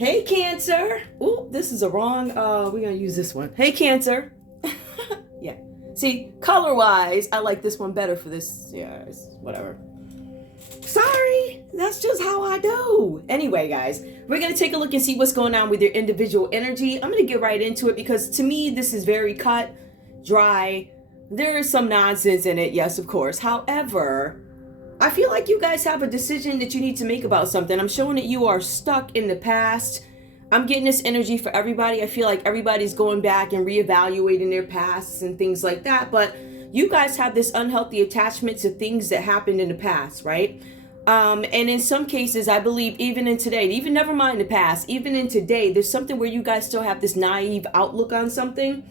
Hey, Cancer. Oh, this is a wrong, we're going to use this one. Hey, Cancer. Yeah. See, color-wise, I like this one better for this. Yeah, it's whatever. Sorry, that's just how I do. Anyway, guys, we're going to take a look and see what's going on with your individual energy. I'm going to get right into it because to me, this is very cut, dry. There is some nonsense in it, yes, of course. However, I feel like you guys have a decision that you need to make about something. I'm showing that you are stuck in the past. I'm getting this energy for everybody. I feel like everybody's going back and reevaluating their pasts and things like that. But you guys have this unhealthy attachment to things that happened in the past, right? And in some cases, I believe even in today, even never mind the past, even in today, there's something where you guys still have this naive outlook on something.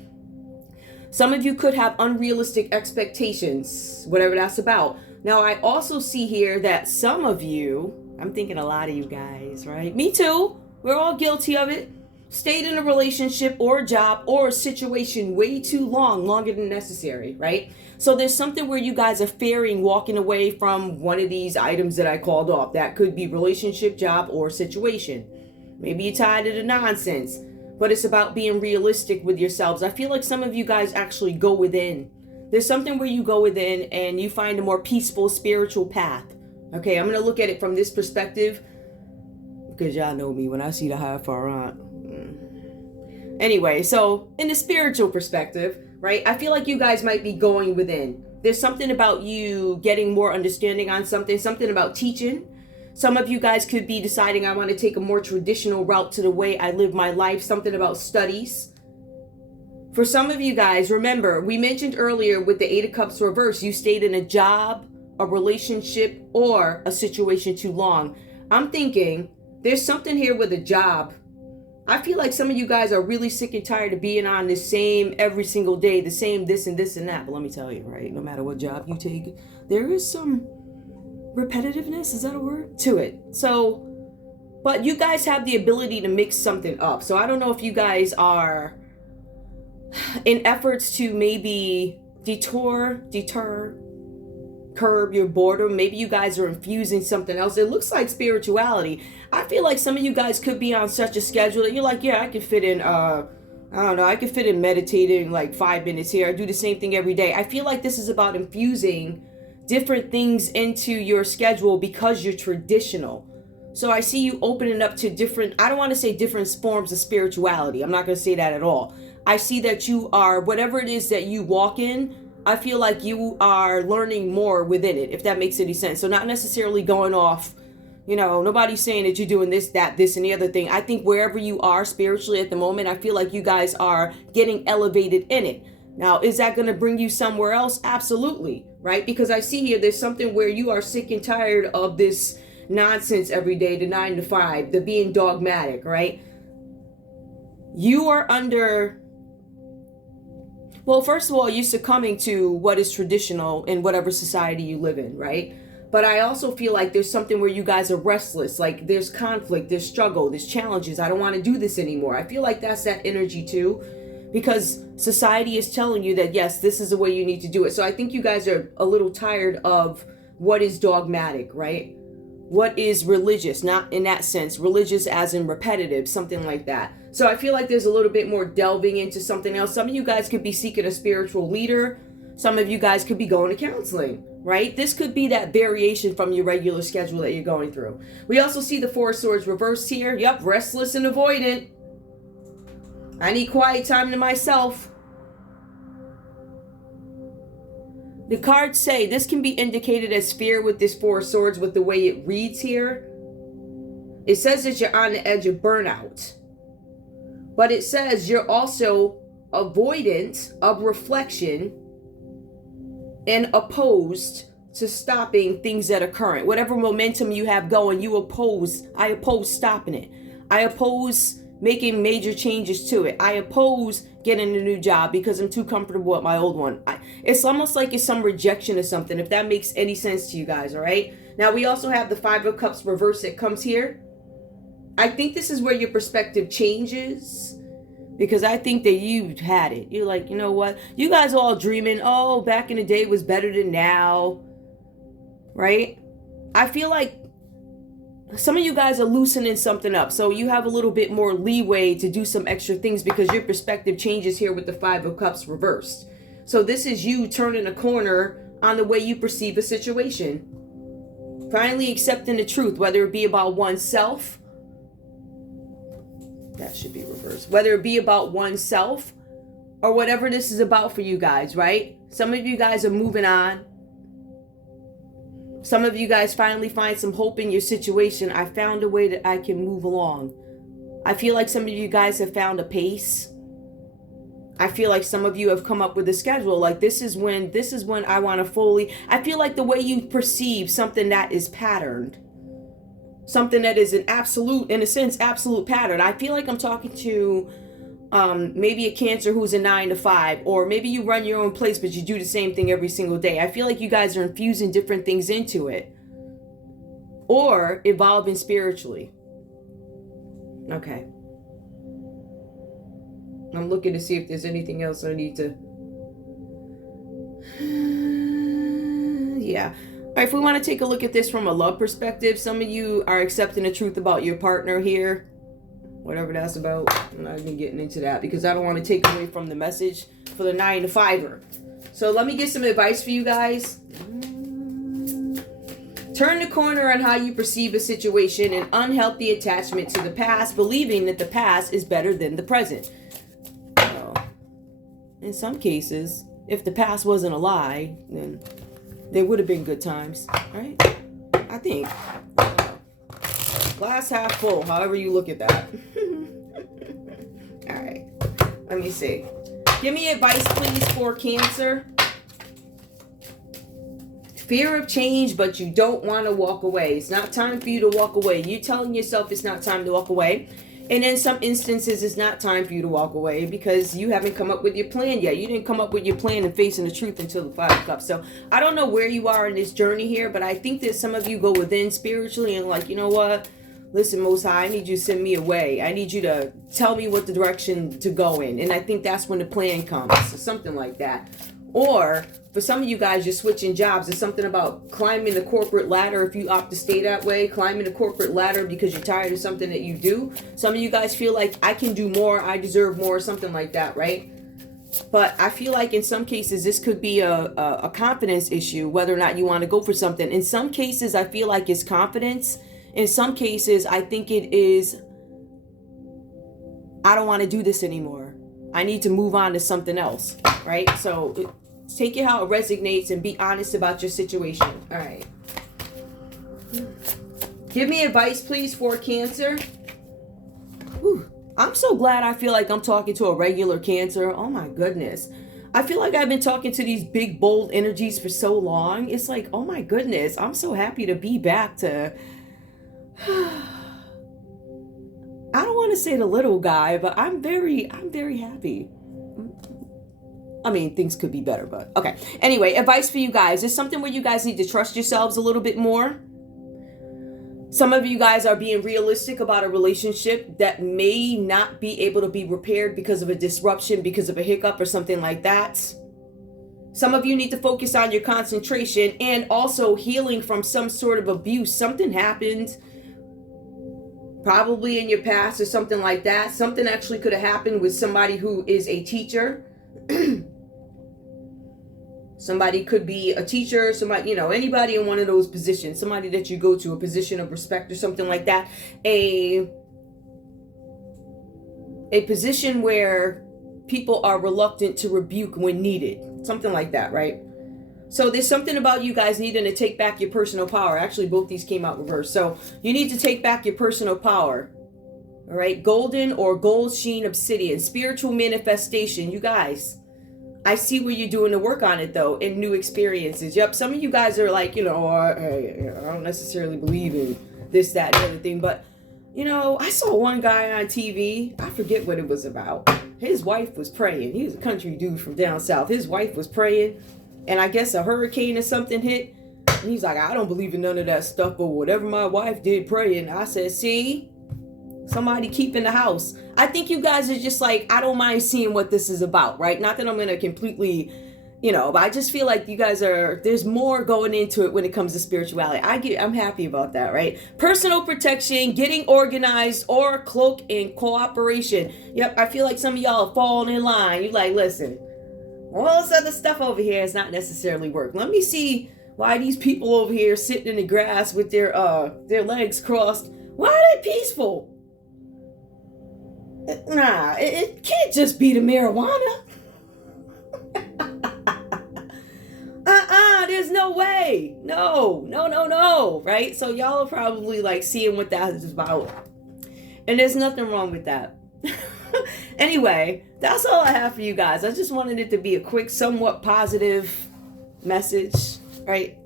Some of you could have unrealistic expectations, whatever that's about. Now, I also see here that some of you, I'm thinking a lot of you guys, right? Me too. We're all guilty of it. Stayed in a relationship or a job or a situation way too long, longer than necessary, right? So there's something where you guys are fearing walking away from one of these items that I called off. That could be relationship, job, or situation. Maybe you're tired of the nonsense, but it's about being realistic with yourselves. I feel like some of you guys actually go within. There's something where you go within and you find a more peaceful spiritual path. Okay, I'm going to look at it from this perspective because y'all know me when I see the high far on. Anyway, so in the spiritual perspective, right, I feel like you guys might be going within. There's something about you getting more understanding on something about teaching. Some of you guys could be deciding I want to take a more traditional route to the way I live my life, something about studies. For some of you guys, remember, we mentioned earlier with the Eight of Cups reverse, you stayed in a job, a relationship, or a situation too long. I'm thinking there's something here with a job. I feel like some of you guys are really sick and tired of being on the same every single day, the same this and this and that. But let me tell you, right, no matter what job you take, there is some repetitiveness, is that a word? To it. So, but you guys have the ability to mix something up. So I don't know if you guys are in efforts to maybe deter, curb your boredom. Maybe you guys are infusing something else. It looks like spirituality. I feel like some of you guys could be on such a schedule that you're like, yeah, I could fit in, I don't know, I could fit in meditating like 5 minutes here. I do the same thing every day. I feel like this is about infusing different things into your schedule because you're traditional. So I see you opening up to different, I don't want to say different forms of spirituality. I'm not going to say that at all. I see that you are, whatever it is that you walk in, I feel like you are learning more within it, if that makes any sense. So not necessarily going off, you know, nobody's saying that you're doing this, that, this, and the other thing. I think wherever you are spiritually at the moment, I feel like you guys are getting elevated in it. Now, is that going to bring you somewhere else? Absolutely, right? Because I see here, there's something where you are sick and tired of this nonsense every day, the 9 to 5, the being dogmatic, right? You are under... Well, first of all, you're succumbing to what is traditional in whatever society you live in, right? But I also feel like there's something where you guys are restless, like there's conflict, there's struggle, there's challenges. I don't want to do this anymore. I feel like that's that energy too, because society is telling you that, yes, this is the way you need to do it. So I think you guys are a little tired of what is dogmatic, right? What is religious, not in that sense, religious as in repetitive, something like that. So I feel like there's a little bit more delving into something else. Some of you guys could be seeking a spiritual leader. Some of you guys could be going to counseling, right? This could be that variation from your regular schedule that you're going through. We also see the Four of Swords reversed here. Yep, restless and avoidant. I need quiet time to myself. The cards say this can be indicated as fear with this Four of Swords with the way it reads here. It says that you're on the edge of burnout. But it says you're also avoidant of reflection and opposed to stopping things that are current. Whatever momentum you have going, I oppose stopping it. I oppose making major changes to it. I oppose getting a new job because I'm too comfortable with my old one. It's almost like it's some rejection of something, if that makes any sense to you guys, all right? Now, we also have the Five of Cups reverse that comes here. I think this is where your perspective changes, because I think that you've had it. You're like, you know what? You guys all dreaming, oh, back in the day was better than now, right? I feel like some of you guys are loosening something up. So you have a little bit more leeway to do some extra things because your perspective changes here with the Five of Cups reversed. So this is you turning a corner on the way you perceive a situation. Finally accepting the truth, whether it be about oneself. That should be reversed. Whether it be about oneself or whatever this is about for you guys, right? Some of you guys are moving on. Some of you guys finally find some hope in your situation. I found a way that I can move along. I feel like some of you guys have found a pace. I feel like some of you have come up with a schedule. Like this is when I want to fully, I feel like the way you perceive something that is patterned, something that is an absolute, in a sense, absolute pattern. I feel like I'm talking to maybe a Cancer who's a 9 to 5, or maybe you run your own place, but you do the same thing every single day. I feel like you guys are infusing different things into it or evolving spiritually. Okay. I'm looking to see if there's anything else I need to... Yeah. All right, if we want to take a look at this from a love perspective, some of you are accepting the truth about your partner here. Whatever that's about. I'm not even getting into that because I don't want to take away from the message for the 9 to 5er. So let me get some advice for you guys. Turn the corner on how you perceive a situation and unhealthy attachment to the past, believing that the past is better than the present. In some cases, if the past wasn't a lie, then there would have been good times, right? I think. Glass half full, however you look at that. All right, let me see. Give me advice, please, for Cancer. Fear of change, but you don't want to walk away. It's not time for you to walk away. You're telling yourself it's not time to walk away. And in some instances, it's not time for you to walk away because you haven't come up with your plan yet. You didn't come up with your plan and facing the truth until the 5 of Cups. So I don't know where you are in this journey here, but I think that some of you go within spiritually and like, you know what? Listen, Most High, I need you to send me away. I need you to tell me what the direction to go in. And I think that's when the plan comes. So something like that. Or for some of you guys, you're switching jobs. It's something about climbing the corporate ladder. If you opt to stay that way, climbing the corporate ladder because you're tired of something that you do. Some of you guys feel like I can do more, I deserve more, something like that, right? But I feel like in some cases, this could be a confidence issue, whether or not you want to go for something. In some cases, I feel like it's confidence. In some cases, I think it is, I don't want to do this anymore. I need to move on to something else, right? So take it how it resonates and be honest about your situation. All right. Give me advice, please, for Cancer. Whew. I'm so glad I feel like I'm talking to a regular Cancer. Oh, my goodness. I feel like I've been talking to these big, bold energies for so long. It's like, oh, my goodness. I'm so happy to be back to... I don't want to say the little guy, but I'm very happy. I mean, things could be better, but okay. Anyway, advice for you guys. It's something where you guys need to trust yourselves a little bit more. Some of you guys are being realistic about a relationship that may not be able to be repaired because of a disruption, because of a hiccup or something like that. Some of you need to focus on your concentration and also healing from some sort of abuse. Something happened probably in your past or something like that. Something actually could have happened with somebody who is a teacher. Somebody could be a teacher, somebody, you know, anybody in one of those positions, somebody that you go to, a position of respect or something like that. A position where people are reluctant to rebuke when needed. Something like that, right? So there's something about you guys needing to take back your personal power. Actually, both these came out reversed. So you need to take back your personal power. All right, golden or gold sheen obsidian, spiritual manifestation. You guys, I see where you're doing the work on it though, in new experiences. Yep, some of you guys are like, you know, hey, I don't necessarily believe in this, that, and the other thing, but you know, I saw one guy on TV. I forget what it was about. His wife was praying. He was a country dude from down south. His wife was praying, and I guess a hurricane or something hit. And he's like, I don't believe in none of that stuff, but whatever my wife did praying. I said, see? Somebody keeping the house. I think you guys are just like, I don't mind seeing what this is about, right? Not that I'm going to completely You know, but I just feel like you guys there's more going into it when it comes to spirituality. I'm happy about that, right? Personal protection, getting organized, or cloak and cooperation. Yep, I feel like some of y'all are falling in line. You like, listen, all this other stuff over here is not necessarily work. Let me see why these people over here sitting in the grass with their legs crossed. Why are they peaceful? Nah, it can't just be the marijuana. There's no way. No, right? So y'all are probably like seeing what that is about. And there's nothing wrong with that. Anyway, that's all I have for you guys. I just wanted it to be a quick, somewhat positive message, right?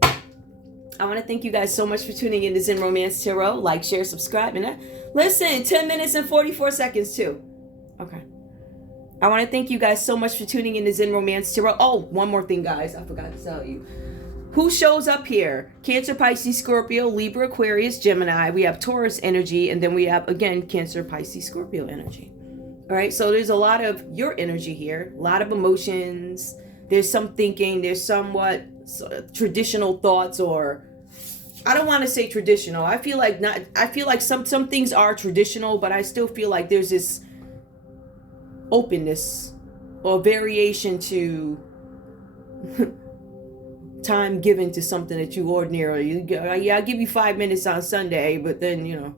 I want to thank you guys so much for tuning in to Zen Romance Tarot. Like, share, subscribe, and listen, 10 minutes and 44 seconds too. Okay. I want to thank you guys so much for tuning in to Zen Romance Tarot. Oh, one more thing, guys. I forgot to tell you. Who shows up here? Cancer, Pisces, Scorpio, Libra, Aquarius, Gemini. We have Taurus energy, and then we have, again, Cancer, Pisces, Scorpio energy. All right, so there's a lot of your energy here, a lot of emotions. There's some thinking, there's somewhat traditional thoughts, or I don't want to say traditional. I feel like some things are traditional, but I still feel like there's this openness or variation to time given to something that you ordinarily, I'll give you 5 minutes on Sunday, but then,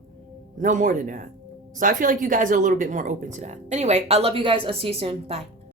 no more than that. So I feel like you guys are a little bit more open to that. Anyway, I love you guys. I'll see you soon. Bye.